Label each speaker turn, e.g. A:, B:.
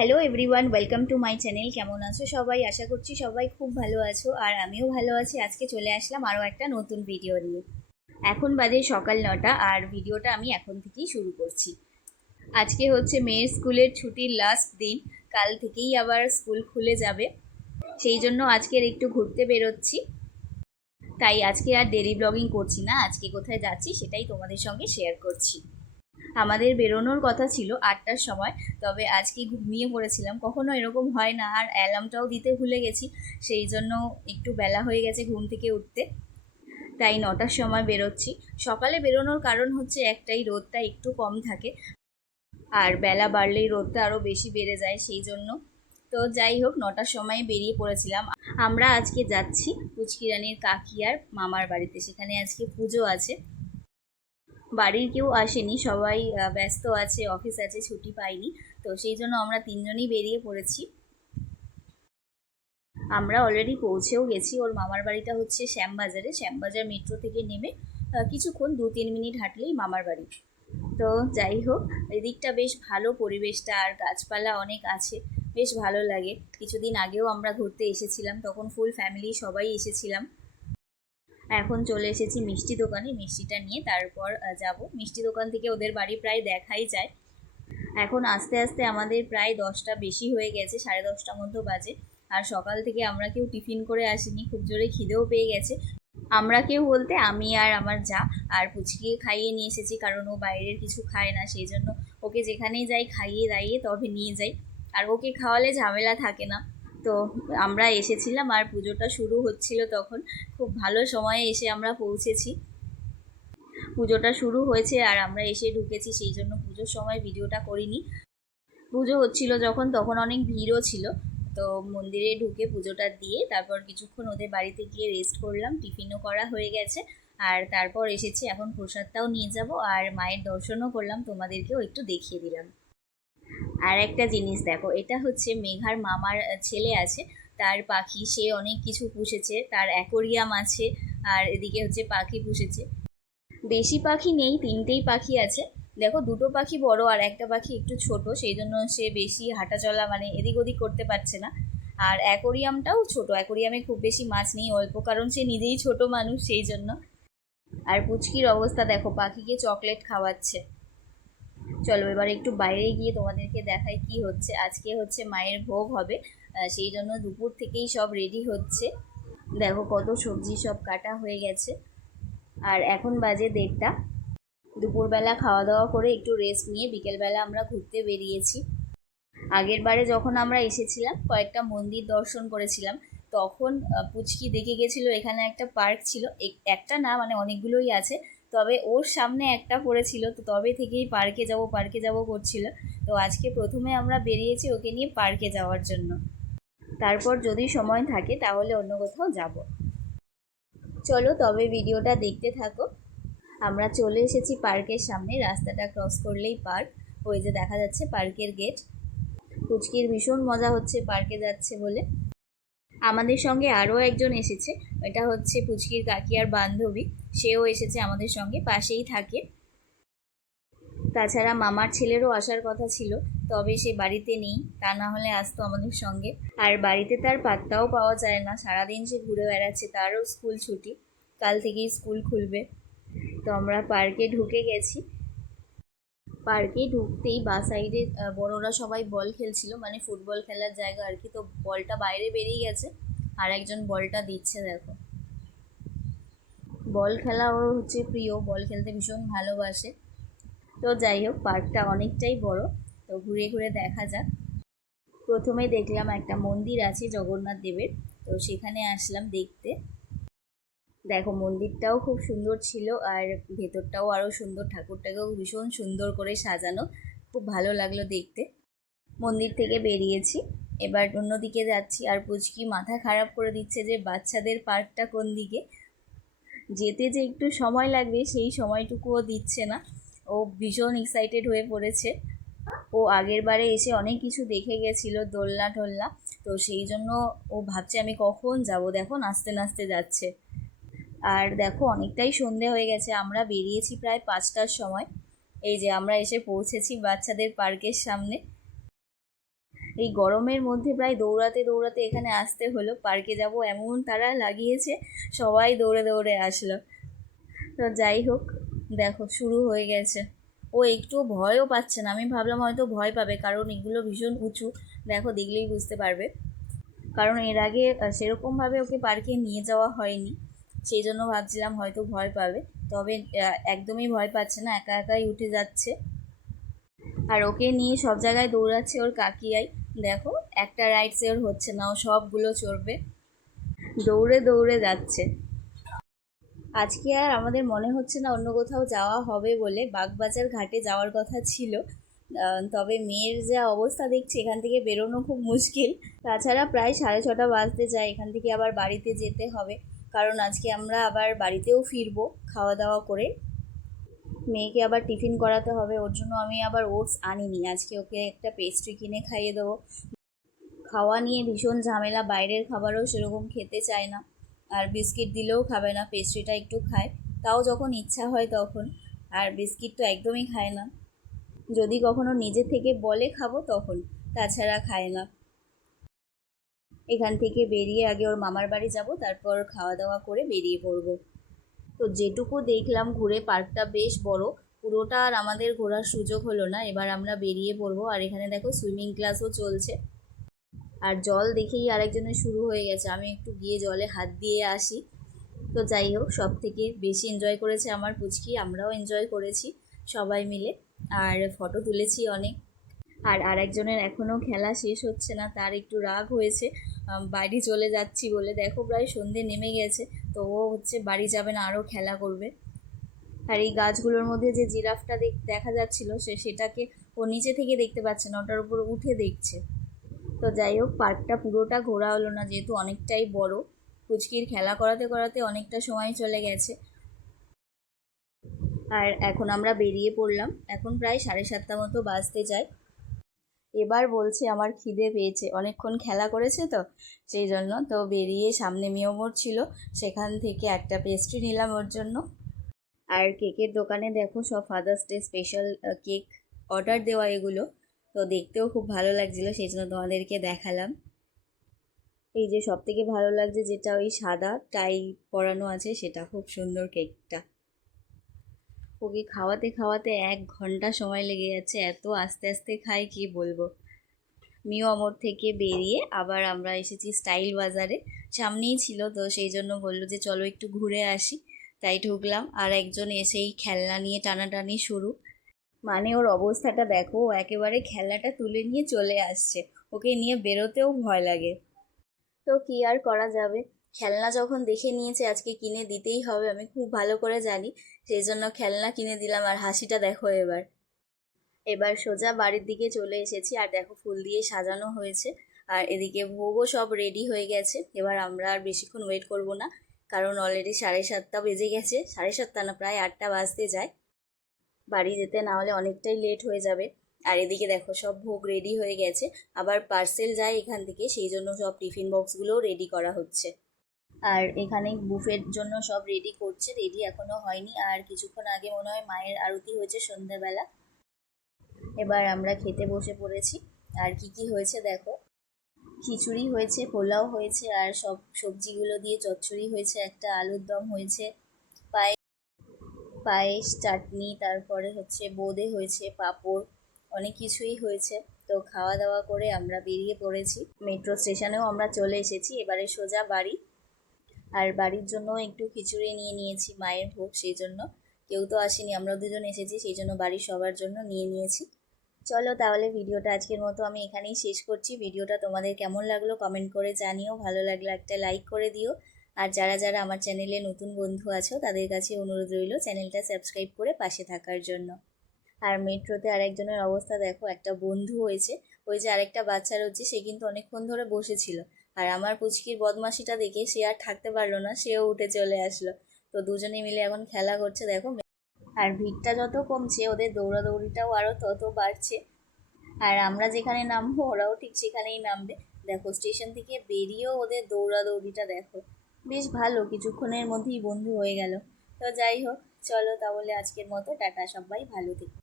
A: Hello everyone welcome to my channel কেমন আছো সবাই? আশা করছি সবাই খুব ভালো আছো আর আমিও ভালো আছি। আজকে চলে আসলাম আরও একটা নতুন ভিডিও নিয়ে। এখন বাজে সকাল নটা আর ভিডিওটা আমি এখন থেকেই শুরু করছি। আজকে হচ্ছে মেয়ের স্কুলের ছুটির লাস্ট দিন। কাল থেকেই আবার স্কুল খুলে যাবে। সেই জন্য আজকের একটু ঘুরতে বেরোচ্ছি। তাই আজকে আর ডেলি ব্লগিং করছি না। আজকে কোথায় যাচ্ছি সেটাই তোমাদের সঙ্গে শেয়ার করছি। আমাদের বেরোনোর কথা ছিল আটটার সময়, তবে আজকে ঘুমিয়ে পড়েছিলাম। কখনো এরকম হয় না, আর অ্যালার্মটাও দিতে ভুলে গেছি, সেই জন্য একটু বেলা হয়ে গেছে ঘুম থেকে উঠতে। তাই নটার সময় বেরোচ্ছি। সকালে বেরোনোর কারণ হচ্ছে একটাই, রোদটা একটু কম থাকে। আর বেলা বাড়লেই রোদটা আরও বেশি বেড়ে যায়, সেই জন্য। তো যাই হোক, নটার সময় বেরিয়ে পড়েছিলাম। আমরা আজকে যাচ্ছি পুচকিরানির কাকিয়ার মামার বাড়িতে, সেখানে আজকে পুজো আছে। বাড়ির কেউ আসেনি, সবাই ব্যস্ত আছে অফিস আছে, ছুটি পাইনি, তো সেই জন্য আমরা তিনজনই বেরিয়ে পড়েছি। আমরা অলরেডি পৌঁছেও গেছি, ওর মামার বাড়িটা হচ্ছে শ্যামবাজারে, শ্যামবাজার মেট্রো থেকে নেমে কিছুক্ষণ দু তিন মিনিট হাঁটলেই মামার বাড়ি। তো যাই হোক, এদিকটা বেশ ভালো পরিবেশটা, আর গাছপালা অনেক আছে, বেশ ভালো লাগে। কিছুদিন আগেও আমরা ঘুরতে এসেছিলাম, তখন ফুল ফ্যামিলি সবাই এসেছিলাম। এখন চলে এসেছি মিষ্টি দোকানে, মিষ্টিটা নিয়ে তারপর যাব। মিষ্টি দোকান থেকে ওদের বাড়ি প্রায় দেখাই যায়। এখন আস্তে আস্তে আমাদের প্রায় দশটা বেশি হয়ে গেছে, সাড়ে দশটা মতো বাজে। আর সকাল থেকে আমরা কেউ টিফিন করে আসিনি, খুব জোরে খিদেও পেয়ে গেছে। আমরা কেউ বলতে আমি আর আমার যা, আর পুচকিকে খাইয়ে নিয়ে এসেছি, কারণ ও বাইরের কিছু খায় না, সেই জন্য ওকে যেখানেই যাই খাইয়ে দাইয়ে তবে নিয়ে যাই। আর ওকে খাওয়ালে ঝামেলা থাকে না। তো আমরা এসেছিলাম আর পুজোটা শুরু হচ্ছিল তখন। খুব ভালো সময়ে এসে আমরা পৌঁছেছি। পুজোটা শুরু হয়েছে আর আমরা এসে ঢুকেছি, সেই জন্য পুজোর সময় ভিডিওটা করিনি। পুজো হচ্ছিল যখন, তখন অনেক ভিড়ও ছিল। তো মন্দিরে ঢুকে পুজোটা দিয়ে তারপর কিছুক্ষণ ওদের বাড়িতে গিয়ে রেস্ট করলাম, টিফিনও করা হয়ে গেছে। আর তারপর এসেছি, এখন প্রসাদটাও নিয়ে যাব আর মায়ের দর্শনও করলাম, তোমাদেরকেও একটু দেখিয়ে দিলাম। আর একটা জিনিস দেখো, এটা হচ্ছে মেঘার মামার ছেলে আছে, তার পাখি, সে অনেক কিছু পুষেছে, তার অ্যাকোরিয়াম আছে, আর এদিকে হচ্ছে পাখি পুষেছে। বেশি পাখি নেই, তিনটেই পাখি আছে। দেখো, দুটো পাখি বড় আর একটা পাখি একটু ছোট, সেই জন্য সে বেশি হাঁটাচলা মানে এদিক ওদিক করতে পারছে না। আর অ্যাকোরিয়ামটাও ছোট, অ্যাকোরিয়ামে খুব বেশি মাছ নেই, অল্প, কারণ সে নিজেই ছোট মানুষ, সেই জন্য। আর পুচকির অবস্থা দেখো, পাখিকে চকলেট খাওয়াচ্ছে। চলো এবার একটু বাইরে গিয়ে তোমাদেরকে দেখাই কি হচ্ছে। আজকে হচ্ছে মায়ের ভোগ হবে সেই জন্য দুপুর থেকেই সব রেডি হচ্ছে। দেখো কত সবজি সব কাটা হয়ে গেছে। আর এখন বাজে দেড়টা। দুপুরবেলা খাওয়া দাওয়া করে একটু রেস্ট নিয়ে বিকেলবেলা আমরা ঘুরতে বেরিয়েছি। আগের বারে যখন আমরা এসেছিলাম, কয়েকটা মন্দির দর্শন করেছিলাম, তখন পুচকি দেখে গেছিল, এখানে একটা পার্ক ছিল। এক- একটা না মানে অনেকগুলোই আছে। তবে ওর সামনে একটা পড়েছিল, তো তবে থেকেই পার্কে যাব পার্কে যাব করছিল। তো আজকে প্রথমে আমরা বেরিয়েছি ওকে নিয়ে পার্কে যাওয়ার জন্য। তারপর যদি সময় থাকে তাহলে অন্য কোথাও যাব। চলো তবে ভিডিওটা দেখতে থাকো। আমরা চলে এসেছি পার্কের সামনে, রাস্তাটা ক্রস করলেই পার্ক। ওই যে দেখা যাচ্ছে পার্কের গেট। পুচকির ভীষণ মজা হচ্ছে পার্কে যাচ্ছে বলে। আমাদের সঙ্গে আরও একজন এসেছে এটা হচ্ছে পুচকির কাকিয়ার বান্ধবী। সেও এসেছে আমাদের সঙ্গে, পাশেই থাকে। তাছাড়া মামার ছেলেরও আসার কথা ছিল, তবে সে বাড়িতে নেই, তা না হলে আসতো আমাদের সঙ্গে। আর বাড়িতে তার পাত্তাও পাওয়া যায় না, সারাদিন সে ঘুরে বেড়াচ্ছে, তারও স্কুল ছুটি, কাল থেকেই স্কুল খুলবে। তো আমরা পার্কে ঢুকে গেছি। পার্কে ঢুকতেই বা সাইডে বড়রা সবাই বল খেলছিল মানে ফুটবল খেলার জায়গা আর কি, তো বলটা বাইরে বেরিয়ে গেছে, আর একজন বলটা দিচ্ছে, দেখো। বল খেলা ওর হচ্ছে প্রিয়, বল খেলতে ভীষণ ভালোবাসে। তো যাই হোক, পার্কটা অনেকটাই বড়, তো ঘুরে ঘুরে দেখা যাক। প্রথমে দেখলাম একটা মন্দির আছে জগন্নাথ দেবের, তো সেখানে আসলাম দেখতে। দেখো, মন্দিরটাও খুব সুন্দর ছিল আর ভেতরটাও আরও সুন্দর, ঠাকুরটাকেও ভীষণ সুন্দর করে সাজানো। খুব ভালো লাগল দেখতে। মন্দির থেকে বেরিয়েছি, এবার অন্যদিকে যাচ্ছি। আর পুচকি মাথা খারাপ করে দিচ্ছে যে বাচ্চাদের পার্কটা কোন দিকে? যেতে যে একটু সময় লাগবে, সেই সময়টুকুও দিচ্ছে না। ও ভীষণ এক্সাইটেড হয়ে পড়েছে। ও আগের বারে এসে অনেক কিছু দেখে গেছিল, দোলনা টোলনা। তো সেই জন্য ও ভাবছে, আমি কখন যাব? দেখো, নাচতে নাচতে যাচ্ছে। আর দেখো, অনেকটাই সন্ধে হয়ে গেছে। আমরা বেরিয়েছি প্রায় পাঁচটার সময়। এই যে আমরা এসে পৌঁছেছি বাচ্চাদের পার্কের সামনে। এই গরমের মধ্যে প্রায় দৌড়াতে দৌড়াতে এখানে আসতে হলো। পার্কে যাব এমন তারা লাগিয়েছে। সবাই দৌড়ে দৌড়ে আসলো। তো যাই হোক, দেখো শুরু হয়ে গেছে। ও একটু ভয়ও পাচ্ছে না। আমি ভাবলাম হয়তো ভয় পাবে, কারণ এগুলো ভীষণ উঁচু। দেখো, দেখলেই বুঝতে পারবে। কারণ এর আগে সেরকমভাবে ওকে পার্কে নিয়ে যাওয়া হয়নি। সেই জন্য ভাবছিলাম হয়তো ভয় পাবে। তবে একদমই ভয় পাচ্ছে না। একা, একাই উঠে যাচ্ছে। আর ওকে নিয়ে সব জায়গায় দৌড়াচ্ছে ওর কাকিয়াই। দেখো, একটা রাইডসে ওর হচ্ছে না, ও সবগুলো চড়বে। দৌড়ে দৌড়ে যাচ্ছে। আজকে আর আমাদের মনে হচ্ছে না অন্য কোথাও যাওয়া হবে বলে বাগবাজার ঘাটে যাওয়ার কথা ছিল। তবে মেয়ের যা অবস্থা দেখছি, এখান থেকে বেরোনো খুব মুশকিল। তাছাড়া প্রায় সাড়ে ছটা বাজতে যায়, এখান থেকে আবার বাড়িতে যেতে হবে। কারণ আজকে আমরা আবার বাড়িতেও ফিরবো খাওয়া দাওয়া করে। মেয়েকে আবার টিফিন করাতে হবে, ওর জন্য আমি আবার ওটস আনিনি। আজকে ওকে একটা পেস্ট্রি কিনে খাইয়ে দেবো। খাওয়া নিয়ে ভীষণ ঝামেলা, বাইরের খাবারও সেরকম খেতে চায় না। আর বিস্কিট দিলেও খাবে না পেস্ট্রিটা একটু খায়। তাও যখন ইচ্ছা হয় তখন। আর বিস্কিট তো একদমই খায় না। যদি কখনো নিজে থেকে বলে খাব তখন, তাছাড়া খায় না। এখান থেকে বেরিয়ে আগে ওর মামার বাড়ি যাব, তারপর খাওয়া দাওয়া করে বেরিয়ে পড়ব। তো যেটুকু দেখলাম ঘুরে পার্কটা বেশ বড়, পুরোটা আর আমাদের ঘোরার সুযোগ হলো না। এবার আমরা বেরিয়ে পড়ব। আর এখানে দেখো সুইমিং ক্লাসও চলছে। আর জল দেখেই আরেকজনের শুরু হয়ে গেছে। আমি একটু গিয়ে জলে হাত দিয়ে আসি। তো যাই হোক সব থেকে বেশি এনজয় করেছে আমার পুচকি, আমরাও এনজয় করেছি সবাই মিলে। আর ফটো তুলেছি অনেক। আর আরেকজনের এখনও খেলা শেষ হচ্ছে না, তার একটু রাগ হয়েছে। বাড়ি চলে যাচ্ছি বলে দেখো প্রায় সন্ধে নেমে গেছে, তো ও হচ্ছে বাড়ি যাবে না আরও খেলা করবে। আর এই গাছগুলোর মধ্যে যে জিরাফটা দেখ- যাচ্ছিল সে, সেটাকে ও নিচে থেকে দেখতে পাচ্ছে না, ওটার উপর উঠে দেখছে। তো যাই হোক, পার্কটা পুরোটা ঘোরা হলো না, যেহেতু অনেকটাই বড়, পুচকির খেলা করাতে করাতে অনেকটা সময় চলে গেছে। আর এখন আমরা বেরিয়ে পড়লাম, এখন প্রায় সাড়ে সাতটা মতো বাজতে যায়। এবার বলছে আমার খিদে পেয়েছে। অনেকক্ষণ খেলা করেছে তো, সেই জন্য। তো বেরিয়ে সামনে মিয়মোর ছিল, সেখান থেকে একটা পেস্ট্রি নিলাম ওর জন্য। আর কেকের দোকানে দেখো সব father's day special cake order দেওয়া এগুলো। তো দেখতেও খুব ভালো লাগছিল, সেই জন্য তোমাদেরকে দেখালাম। এই যে সব থেকে ভালো লাগছে যেটা ওই সাদা টাই পরানো আছে, সেটা খুব সুন্দর কেকটা ওকে খাওয়াতে খাওয়াতে এক ঘণ্টা সময় লেগে যাচ্ছে, এত আস্তে আস্তে খায় কি বলব? মিও অমর থেকে বেরিয়ে আবার আমরা এসেছি স্টাইল বাজারে। সামনেই ছিল তো সেই জন্য বলল যে চলো একটু ঘুরে আসি। তাই ঢুকলাম আর একজন এসেই খেলনা নিয়ে টানাটানি শুরু। মানে ওর অবস্থাটা দেখো, ও একেবারে খেলনাটা তুলে নিয়ে চলে আসছে। ওকে নিয়ে বেরোতেও ভয় লাগে। তো কি আর করা যাবে? খেলনা যখন দেখে নিয়েছে আজকে কিনে দিতেই হবে, আমি খুব ভালো করে জানি। সেই জন্য খেলনা কিনে দিলাম আর হাসিটা দেখো এবার। এবার সোজা বাড়ির দিকে চলে এসেছি আর দেখো ফুল দিয়ে সাজানো হয়েছে। আর এদিকে ভোগও সব রেডি হয়ে গেছে। এবার আমরা আর বেশিক্ষণ ওয়েট করব না, কারণ অলরেডি সাড়ে সাতটা বেজে গেছে। সাড়ে সাতটা না, প্রায় আটটা বাজতে যায়। বাড়ি যেতে না হলে অনেকটাই লেট হয়ে যাবে। আর এদিকে দেখো সব ভোগ রেডি হয়ে গেছে। আবার পার্সেল যায় এখান থেকে, সেই জন্য সব টিফিন বক্সগুলোও রেডি করা হচ্ছে। আর এখানে বুফের জন্য সব রেডি করছে রেডি এখনও হয়নি। আর কিছুক্ষণ আগে মনে হয় মায়ের আরতি হয়েছে সন্ধ্যাবেলা। এবার আমরা খেতে বসে পড়েছি। আর কি কি হয়েছে দেখো। খিচুড়ি হয়েছে, পোলাও হয়েছে, আর সব সবজিগুলো দিয়ে চচ্চড়ি হয়েছে, একটা আলুর দম হয়েছে, পায়ে, পায়েস, চাটনি, তারপরে হচ্ছে বোঁদে হয়েছে, পাঁপড়, অনেক কিছুই হয়েছে। তো খাওয়া দাওয়া করে আমরা বেরিয়ে পড়েছি। মেট্রো স্টেশনেও আমরা চলে এসেছি। এবারে সোজা বাড়ি। আর বাড়ির জন্য একটু খিচুড়ি নিয়ে নিয়েছি মায়ের ভোগ, সেই জন্য। কেউ তো আসেনি আমরা দুজন এসেছি, সেই জন্য বাড়ির সবার জন্য নিয়ে নিয়েছি। চলো তাহলে ভিডিওটা আজকের মতো আমি এখানেই শেষ করছি। ভিডিওটা তোমাদের কেমন লাগল কমেন্ট করে জানিও, ভালো লাগলে একটা লাইক করে দিও। আর যারা যারা আমার চ্যানেলে নতুন বন্ধু আছো, তাদের কাছে অনুরোধ রইল চ্যানেলটা সাবস্ক্রাইব করে পাশে থাকার জন্য। আর মেট্রোতে আরেকজনের অবস্থা দেখো, একটা বন্ধু হয়েছে, ওই যে আরেকটা বাচ্চা রয়েছে, সে কিন্তু অনেকক্ষণ ধরে বসেছিল। আর আমার পুচকির বদমাশিটা দেখে সে আর থাকতে পারল না, সেও উঠে চলে আসলো। তো দুজনে মিলে এখন খেলা করছে, দেখো। আর ভিড়টা যত কমছে, ওদের দৌড়াদৌড়িটাও আরও তত বাড়ছে। আর আমরা যেখানে নামবো, ওরাও ঠিক সেখানেই নামবে। দেখো, স্টেশন থেকে বেরিয়েও ওদের দৌড়াদৌড়িটা দেখো। বেশ ভালো, কিছুক্ষণের মধ্যেই বন্ধু হয়ে গেল। তো যাই হোক, চলো তাহলে আজকের মতো, টাটা সবাই, ভালো থেকো।